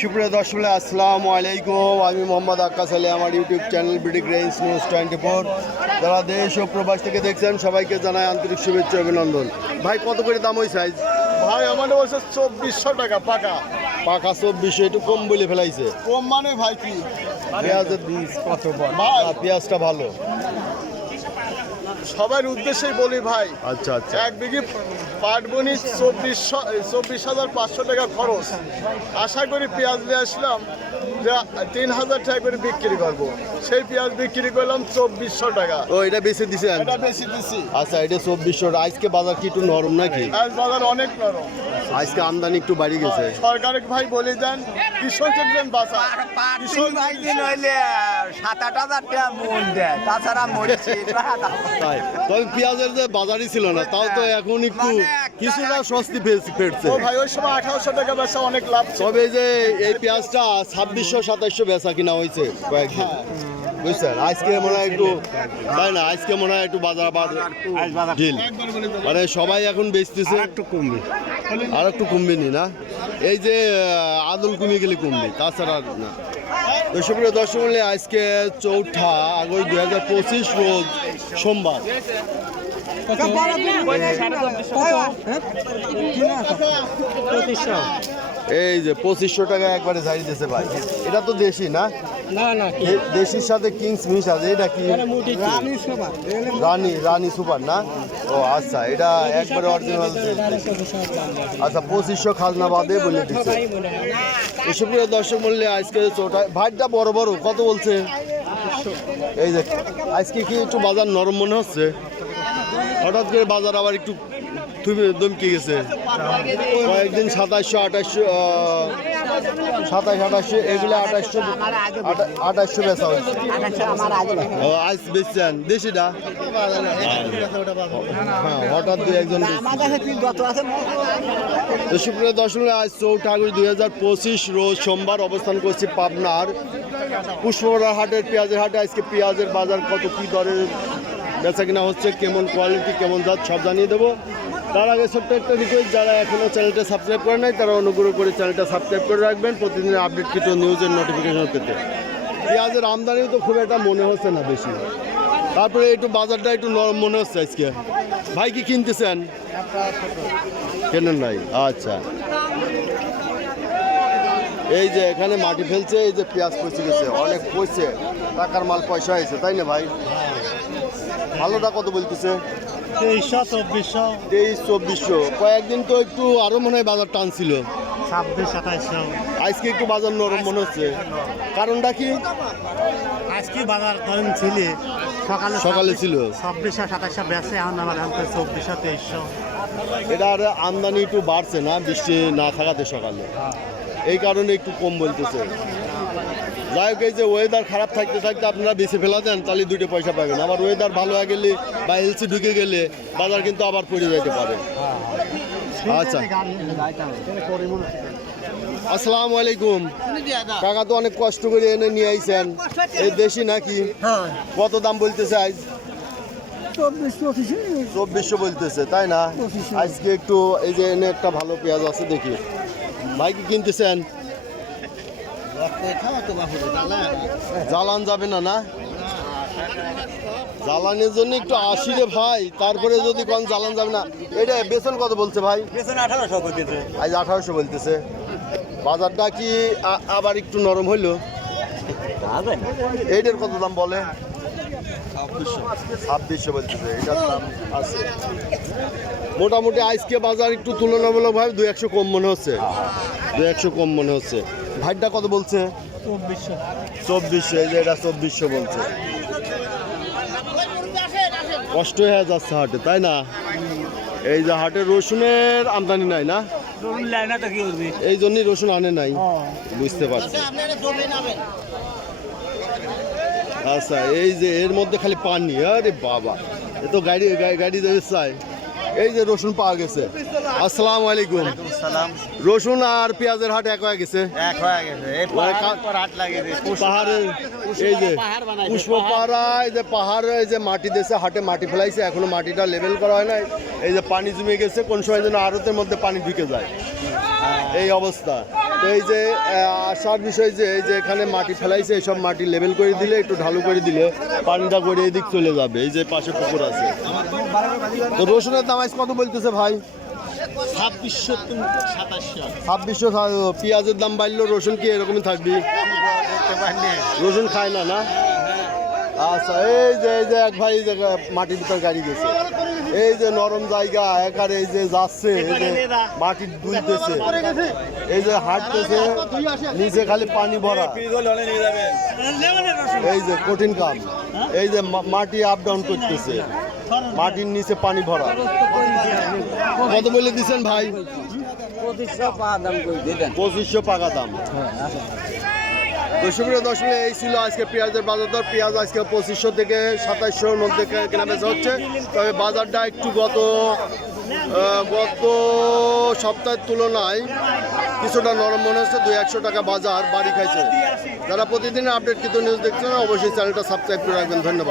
সুপ্রিয় দর্শক, আসসালামু আলাইকুম। আমি মোহাম্মদ আক্কাস আলী, আমার YouTube channel BD grains news 24। যারা দেশ ও প্রবাস থেকে দেখছেন সবাইকে জানাই আন্তরিক শুভেচ্ছা অভিনন্দন। ভাই, কত করে দাম ওই সাইজ? ভাই আমাদের বলছে 2400 টাকা পাকা। পাকা 2400, একটু কম বলে ফেলাইছে। কম মানে ভাই কি পেঁয়াজের বীজ কত বড়? পেঁয়াজটা ভালো। সবার উদ্দেশ্যেই বলি ভাই, আচ্ছা আচ্ছা। এক বিঘি পাট বনি 24,500 টাকা খরচ। আশা করি পেঁয়াজ নিয়ে আসলাম যে 3000 টাকা করে বিক্রি করবো। সেই পেঁয়াজ বিক্রি করলাম 2400 টাকা। ও, এটা বেশি দিছেন? এটা বেশি দিছি। আচ্ছা, এটা 2400। আজকে বাজার কি একটু নরম নাকি? আজ বাজার অনেক নরম। আজকে আমদানি একটু বাড়ি গেছে। সরকারের ভাই বলে দেন, কৃষকের দেন বাঁচা। তবে পেঁয়াজের যে বাজারই ছিল না, তাও তো এখন একটু কিছুটা স্বস্তি ফেরছে। ও ভাই, ওই সময় 1800 টাকা বেচা অনেক লাভ ছিল। তবে যে এই পেঁয়াজটা 2600-2700 বেচা কিনা হয়েছে কয়েকদিন, বুঝছেন? আজকে মনে হয় একটু, তাই না? আজকে মনে হয় একটু বাজার ঢিল, মানে সবাই এখন বেচতেছে। একটু কমবে, আর একটু কমবে নি না? এই যে আদল কমে গেলে কমবে, তাছাড়া না। তো সুপ্রিয় দর্শক মূল্যে, আজকে 4 আগস্ট 2025 রোজ সোমবার। এই যে 2500 টাকা একবারে ঝাড়ি দিয়েছে ভাই। এটা তো দেশি না? দেশির সাথে কিংস মিশ আছে। এটা কি? রানী সুপার না? ও আচ্ছা, এটা একবারে অরিজিনাল। আচ্ছা, 2500 খাজনা বাদে বলে দিচ্ছে। সুপ্রিয় দর্শক মূল্যে, আজকে ভাইটা বড় বড় কত বলছে? এই যে আজকে কি একটু বাজার নরম মনে হচ্ছে? হঠাৎ করে বাজার আবার একটু দমকে গেছে। কয়েকদিন 2700-2800 এগুলো 2800 বেচা হয়েছে। আজ বেচছেন দেশিটা? হ্যাঁ, হঠাৎ দুই একজন। সুপ্রিয় দর্শক, আজ 4 আগস্ট 2025 রোজ সোমবার। অবস্থান করছি পাবনার পুষ্পবরার হাটের পেঁয়াজের হাটে। আজকে পেঁয়াজের বাজার কত, কি দরে বেচা কিনা হচ্ছে, কেমন কোয়ালিটি, কেমন জাত, সব জানিয়ে দেবো। তার আগে ছোট্ট একটা রিকোয়েস্ট, যারা এখনও চ্যানেলটা সাবস্ক্রাইব করে নাই তারা অনুগ্রহ করে চ্যানেলটা সাবস্ক্রাইব করে রাখবেন প্রতিদিনের আপডেটকৃত নিউজের নোটিফিকেশন পেতে। পেঁয়াজের আমদানিও তো খুব একটা মনে হচ্ছে না বেশি, তারপরে একটু বাজারটা একটু নরম মনে হচ্ছে আজকে। ভাই, কি কিনতেছেন? কেনেন নাই? আচ্ছা। এই যে এখানে মাটি ফেলছে, এই যে পেঁয়াজ পচে গেছে, অনেক পচে, টাকার মাল পয়সা হয়েছে, তাই না ভাই? ভালোটা কত বলতেছে? 2300-2400। কয়েকদিন তো একটু আরো মনে হয় বাজার টান ছিল, 2600-2700। আজকে একটু বাজার নরম মনে হচ্ছে। কারণটা কি? আজকে বাজার ধরেন ছিল সকালে ছিল 2600-2700 বেচে, এখন আমার 2400-2300। এটা আর আমদানি একটু বাড়ছে না, বৃষ্টি না থাকাতে সকালে, এই কারণে একটু কম বলতেছে। যাই হোক, এই যে ওয়েদার খারাপ থাকতে থাকতে আপনারা বেশি ফেলা দেন, তাহলে 2 পয়সা পাবেন। আবার ওয়েদার ভালো হয়ে গেলে বা এলসি ঢুকে গেলে বাজার কিন্তু আবার পড়ে যেতে পারে। আচ্ছা, আসসালামু আলাইকুম কাকা। তো অনেক কষ্ট করে এনে নিয়ে আইছেন, এই দেশি নাকি? কত দাম বলতেছে আজ? 2400 বলতেছে, তাই না? আজকে একটু এই যে এনে একটা ভালো পেঁয়াজ আছে, দেখি ভাই কি কিনতেছেন? জ্বালান যাবে না? না, জ্বালানের জন্য একটু 80 রে ভাই, তারপরে যদি কোন জ্বালান যাবে না। এটা বেতন কত বলছে ভাই? 1800 বলতেছে। আজ 1800 বলতেছে। বাজারটা কি আবার একটু নরম হইলো? এইটার কত দাম বলে? 2600 বলতেছে। এটার দাম আছে মোটামুটি। আজকে বাজার একটু তুলনামূলকভাবে 200 কম মনে হচ্ছে, 200 কম মনে হচ্ছে। ভাইটা কত বলছে? 2400। এই যে এটা 2400 বলছে। কষ্ট হয়ে যাচ্ছে হাটে, তাই না? এই যে হাটে রসুনের আমদানি নাই না, এই জন্যই রসুন আনে নাই, বুঝতে পারছি। আচ্ছা, এই যে এর মধ্যে খালি পানি, আরে বাবা, এ তো গাড়ি দেবে চাই। এই যে রসুন পাওয়া গেছে। আসসালামু আলাইকুম। রসুন আর পেঁয়াজের হাট এক হয়ে গেছে। পাহাড়ের এই যে পুষ্পপাড়ায় যে পাহাড়, এই যে মাটি দিয়েছে, হাটে মাটি ফেলাইছে, এখনো মাটিটা লেভেল করা হয় নাই। এই যে পানি জমে গেছে, কোন সময় যেন আড়তের মধ্যে পানি ঢুকে যায়। এই অবস্থা। তো এই যে আসার বিষয় যে এই যে এখানে মাটি ফেলাইছে, এইসব মাটি লেভেল করে দিলে, একটু ঢালু করে দিলে পানিটা করে এদিক চলে যাবে। এই যে পাশে পুকুর আছে। তো রসুনের দাম আজ কত বলতেছে ভাই? 2600। পেঁয়াজের দাম বাড়লো, রসুন কি এরকমই থাকবি? রসুন খায় না, না? আচ্ছা, এই যে এক ভাই এই যে মাটির ভিতর গাড়ি গেছে, এই যে নরম জায়গা একারে, এই যে যাচ্ছে, এই যে মাটি দুইতেছে, এই যে হাঁটতেছে, নিচে খালি পানি ভরা, এই যে কঠিন কাম, এই যে মাটি আপ ডাউন করতেছে, মাটির নিচে পানি ভরা। কত বলে দিচ্ছেন ভাই? 2500 পাকা দাম। তো সুপ্রিয় দর্শক, এই ছিল আজকে পেঁয়াজের বাজার দর। পেঁয়াজ আজকে 2500 থেকে 2700-র মধ্যে কেনা বেচা হচ্ছে। তবে বাজারটা একটু গত সপ্তাহের তুলনায় কিছুটা নরম মনে হচ্ছে। 200-100 টাকা বাজার বাড়ি খাইছে। যারা প্রতিদিনের আপডেট কিন্তু নিউজ দেখছেন, অবশ্যই চ্যানেলটা সাবস্ক্রাইব করে রাখবেন। ধন্যবাদ।